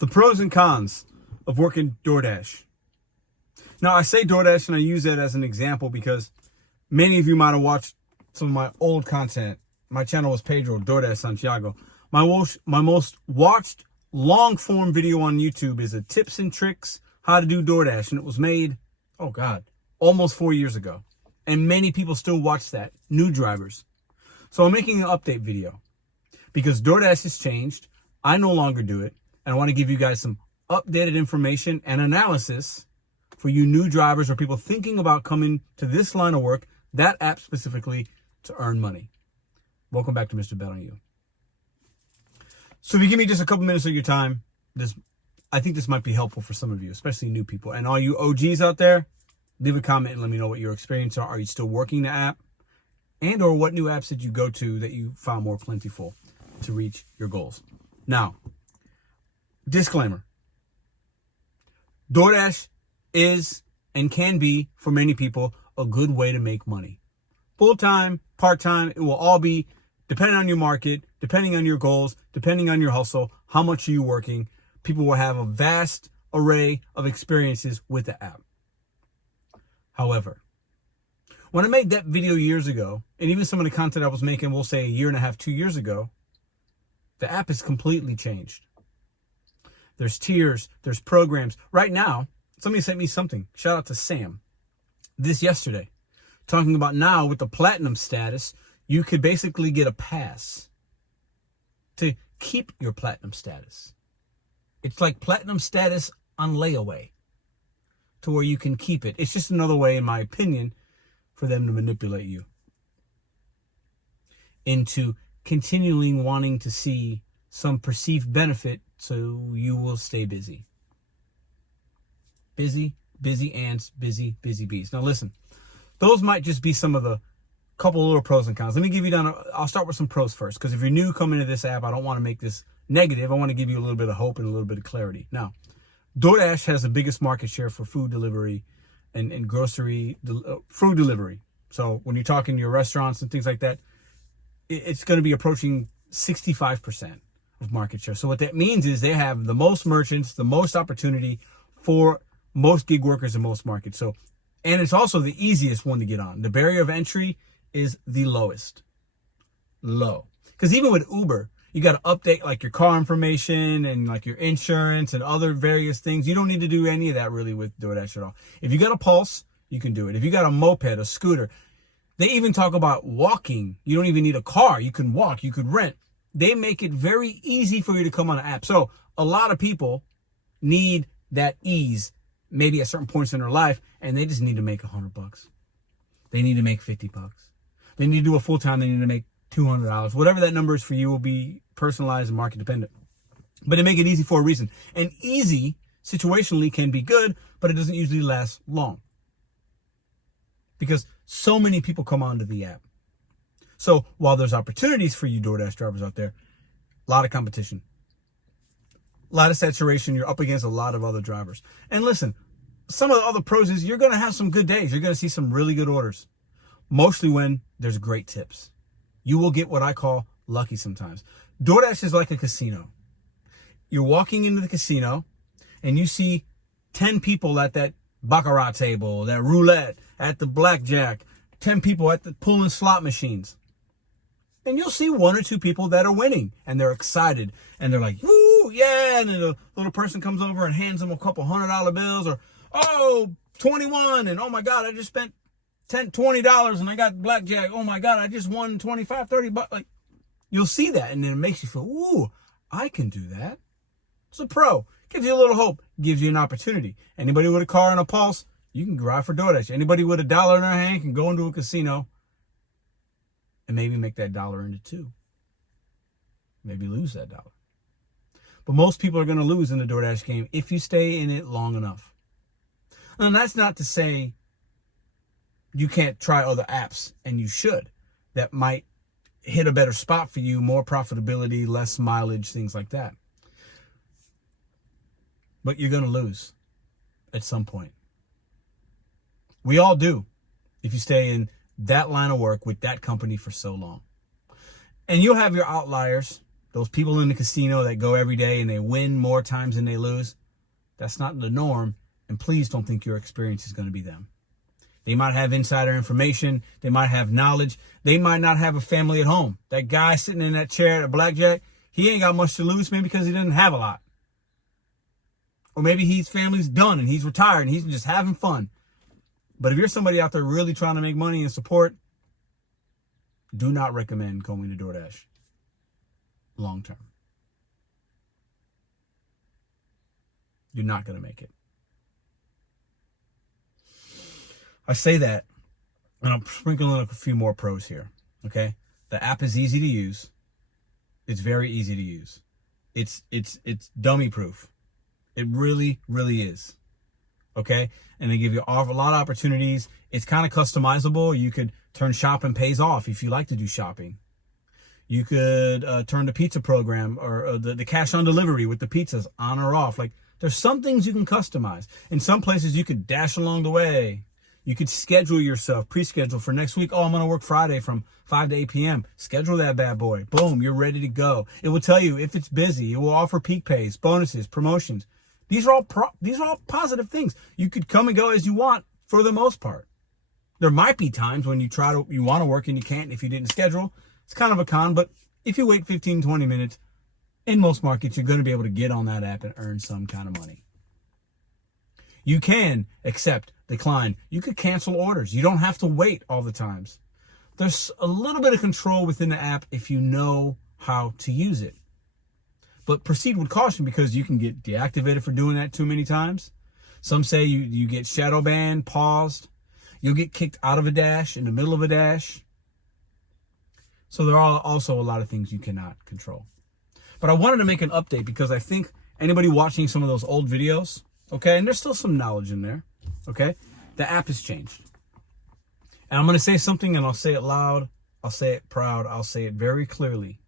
The pros and cons of working DoorDash. Now, I say DoorDash and I use that as an example because many of you might have watched some of my old content. My channel was Pedro DoorDash Santiago. My most watched long form video on YouTube is a tips and tricks how to do DoorDash. And it was made, oh God, almost 4 years ago. And many people still watch that, new drivers. So I'm making an update video because DoorDash has changed. I no longer do it. And I want to give you guys some updated information and analysis for you new drivers or people thinking about coming to this line of work, that app specifically, to earn money. Welcome back to Mr.BetonYou. So if you give me just a couple minutes of your time, I think this might be helpful for some of you, especially new people. And all you OGs out there, leave a comment and let me know what your experience are. Are you still working the app? And or what new apps did you go to that you found more plentiful to reach your goals? Now, disclaimer. DoorDash is and can be, for many people, a good way to make money. Full-time, part-time, it will all be depending on your market, depending on your goals, depending on your hustle, how much are you working. People will have a vast array of experiences with the app. However, when I made that video years ago, and even some of the content I was making, we'll say a year and a half, 2 years ago, the app has completely changed. There's tiers, there's programs. Right now, somebody sent me something. Shout out to Sam. This yesterday. Talking about now with the platinum status, you could basically get a pass to keep your platinum status. It's like platinum status on layaway to where you can keep it. It's just another way, in my opinion, for them to manipulate you into continuing wanting to see some perceived benefit so you will stay busy. Busy ants, busy bees. Now listen, those might just be some of the couple of little pros and cons. Let me give you I'll start with some pros first, because if you're new coming to this app, I don't want to make this negative. I want to give you a little bit of hope and a little bit of clarity. Now, DoorDash has the biggest market share for food delivery and grocery food delivery. So when you're talking your restaurants and things like that, it's going to be approaching 65% of market share. So what that means is they have the most merchants, the most opportunity for most gig workers in most markets. So, and it's also the easiest one to get on. The barrier of entry is the lowest. Low. Because even with Uber, you got to update like your car information and like your insurance and other various things. You don't need to do any of that really with DoorDash at all. If you got a Pulse, you can do it. If you got a moped, a scooter, they even talk about walking. You don't even need a car. You can walk, you could rent. They make it very easy for you to come on an app. So a lot of people need that ease, maybe at certain points in their life, and they just need to make $100. They need to make $50. They need to do a full time. They need to make $200. Whatever that number is for you will be personalized and market dependent. But they make it easy for a reason. And easy situationally can be good, but it doesn't usually last long because so many people come onto the app. So while there's opportunities for you DoorDash drivers out there, a lot of competition, a lot of saturation. You're up against a lot of other drivers. And listen, some of the other pros is you're going to have some good days. You're going to see some really good orders, mostly when there's great tips. You will get what I call lucky sometimes. DoorDash is like a casino. You're walking into the casino and you see 10 people at that baccarat table, that roulette, at the blackjack, 10 people at the pulling slot machines. And you'll see one or two people that are winning and they're excited and they're like, woo, yeah. And then a little person comes over and hands them a couple $100 bills or, oh, 21. And oh my God, I just spent $20 and I got blackjack. Oh my God, I just won 25, 30 bucks. Like, you'll see that and then it makes you feel, ooh, I can do that. It's a pro. Gives you a little hope. Gives you an opportunity. Anybody with a car and a Pulse, you can drive for DoorDash. Anybody with $1 in their hand can go into a casino and maybe make that $1 into $2. Maybe lose that $1. But most people are going to lose in the DoorDash game if you stay in it long enough. And that's not to say you can't try other apps, and you should. That might hit a better spot for you, more profitability, less mileage, things like that. But you're going to lose at some point. We all do if you stay in that line of work with that company for so long. And you'll have your outliers. those people in the casino that go every day and they win more times than they lose, that's not the norm. And please don't think your experience is going to be them. They might have insider information. They might have knowledge. They might not have a family at home. That guy sitting in that chair at blackjack, he ain't got much to lose, maybe because he doesn't have a lot. Or maybe his family's done and he's retired and he's just having fun. But if you're somebody out there really trying to make money and support, do not recommend going to DoorDash long term. You're not going to make it. I say that, and I'm sprinkling a few more pros here, okay? The app is easy to use. It's very easy to use. It's dummy proof. It really, really is, okay? And they give you a lot of opportunities. It's kind of customizable. You could turn shop and pays off if you like to do shopping. You could turn the pizza program or the cash on delivery with the pizzas on or off. Like, there's some things you can customize. In some places, you could dash along the way. You could schedule yourself, pre-schedule for next week. Oh, I'm going to work Friday from 5 to 8 p.m. Schedule that bad boy. Boom, you're ready to go. It will tell you if it's busy. It will offer peak pays, bonuses, promotions. These are all positive things. You could come and go as you want for the most part. There might be times when you want to work and you can't if you didn't schedule. It's kind of a con, but if you wait 15, 20 minutes, in most markets, you're going to be able to get on that app and earn some kind of money. You can accept, decline. You could cancel orders. You don't have to wait all the times. There's a little bit of control within the app if you know how to use it. But proceed with caution because you can get deactivated for doing that too many times. Some say you get shadow banned, paused. You'll get kicked out of a dash in the middle of a dash. So there are also a lot of things you cannot control. But I wanted to make an update because I think anybody watching some of those old videos, okay, and there's still some knowledge in there, okay, the app has changed. And I'm going to say something and I'll say it loud, I'll say it proud, I'll say it very clearly.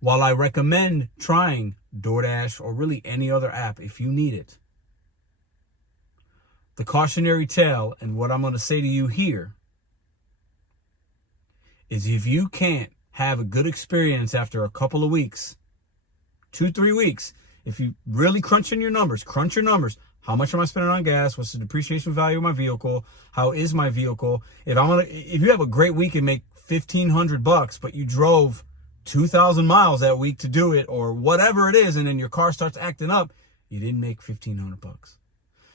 While I recommend trying DoorDash or really any other app if you need it, the cautionary tale and what I'm going to say to you here is if you can't have a good experience after a couple of weeks, 2-3 weeks, if you really crunch your numbers. How much am I spending on gas? What's the depreciation value of my vehicle? How is my vehicle? If you have a great week and make $1,500, but you drove 2,000 miles that week to do it or whatever it is, and then your car starts acting up, you didn't make $1,500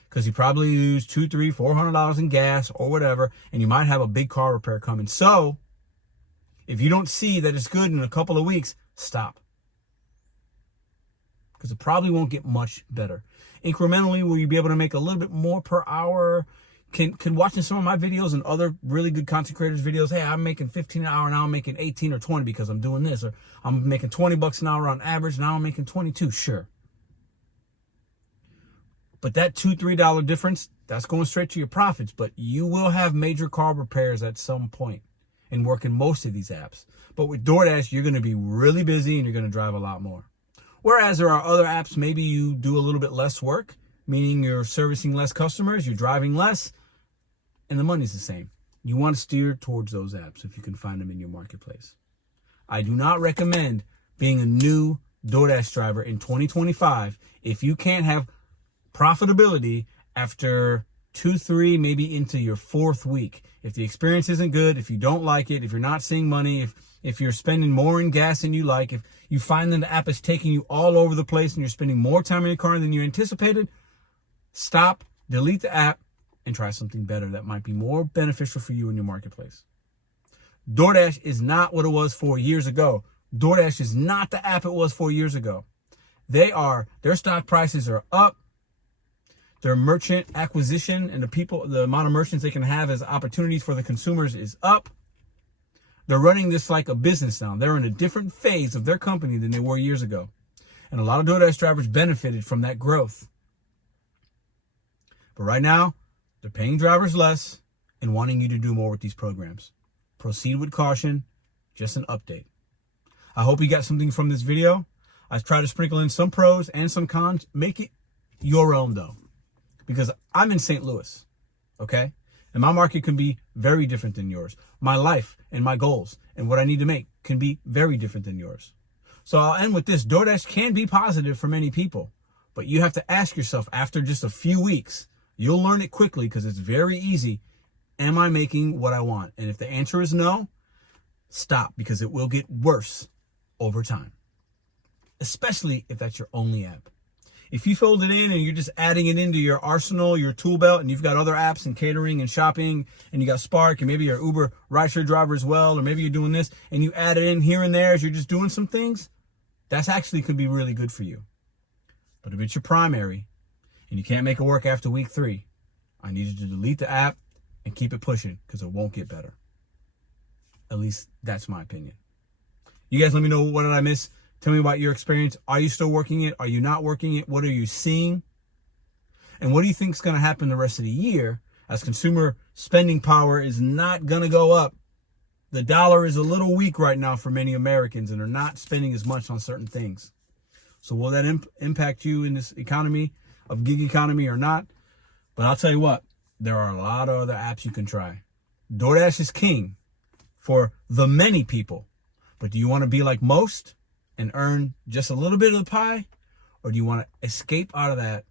because you probably used $200, $300, $400 in gas or whatever, and you might have a big car repair coming. So if you don't see that it's good in a couple of weeks, stop. Because it probably won't get much better. Incrementally, will you be able to make a little bit more per hour? Can watching some of my videos and other really good content creators videos, hey, I'm making 15 an hour, now I'm making 18 or 20 because I'm doing this, or I'm making $20 an hour on average, now I'm making 22, sure. But that $2, $3 difference, that's going straight to your profits, but you will have major car repairs at some point and work in most of these apps. But with DoorDash, you're going to be really busy and you're going to drive a lot more. Whereas there are other apps, maybe you do a little bit less work, meaning you're servicing less customers, you're driving less, and the money's the same. You want to steer towards those apps if you can find them in your marketplace. I do not recommend being a new DoorDash driver in 2025 if you can't have profitability after 2, 3, maybe into your 4th week. If the experience isn't good, if you don't like it, if you're not seeing money, if you're spending more in gas than you like, if you find that the app is taking you all over the place and you're spending more time in your car than you anticipated, stop, delete the app, and try something better that might be more beneficial for you in your marketplace. DoorDash is not what it was 4 years ago. DoorDash is not the app it was 4 years ago. Their stock prices are up. Their merchant acquisition and the amount of merchants they can have as opportunities for the consumers is up. They're running this like a business now. They're in a different phase of their company than they were years ago. And a lot of DoorDash drivers benefited from that growth. But right now, they're paying drivers less and wanting you to do more with these programs. Proceed with caution. Just an update. I hope you got something from this video. I've tried to sprinkle in some pros and some cons. Make it your own, though. Because I'm in St. Louis, okay? And my market can be very different than yours. My life and my goals and what I need to make can be very different than yours. So I'll end with this. DoorDash can be positive for many people, but you have to ask yourself after just a few weeks, you'll learn it quickly because it's very easy. Am I making what I want? And if the answer is no, stop, because it will get worse over time, especially if that's your only app. If you fold it in and you're just adding it into your arsenal, your tool belt, and you've got other apps and catering and shopping, and you got Spark, and maybe your Uber rideshare driver as well, or maybe you're doing this, and you add it in here and there as you're just doing some things, that's actually could be really good for you. But if it's your primary and you can't make it work after week 3, I need you to delete the app and keep it pushing, because it won't get better. At least that's my opinion. You guys let me know, what did I miss? Tell me about your experience. Are you still working it? Are you not working it? What are you seeing? And what do you think is going to happen the rest of the year as consumer spending power is not going to go up? The dollar is a little weak right now for many Americans, and they're not spending as much on certain things. So will that impact you in this economy of gig economy or not? But I'll tell you what, there are a lot of other apps you can try. DoorDash is king for the many people. But do you want to be like most and earn just a little bit of the pie? Or do you want to escape out of that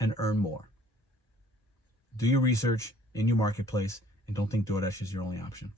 and earn more? Do your research in your marketplace, and don't think DoorDash is your only option.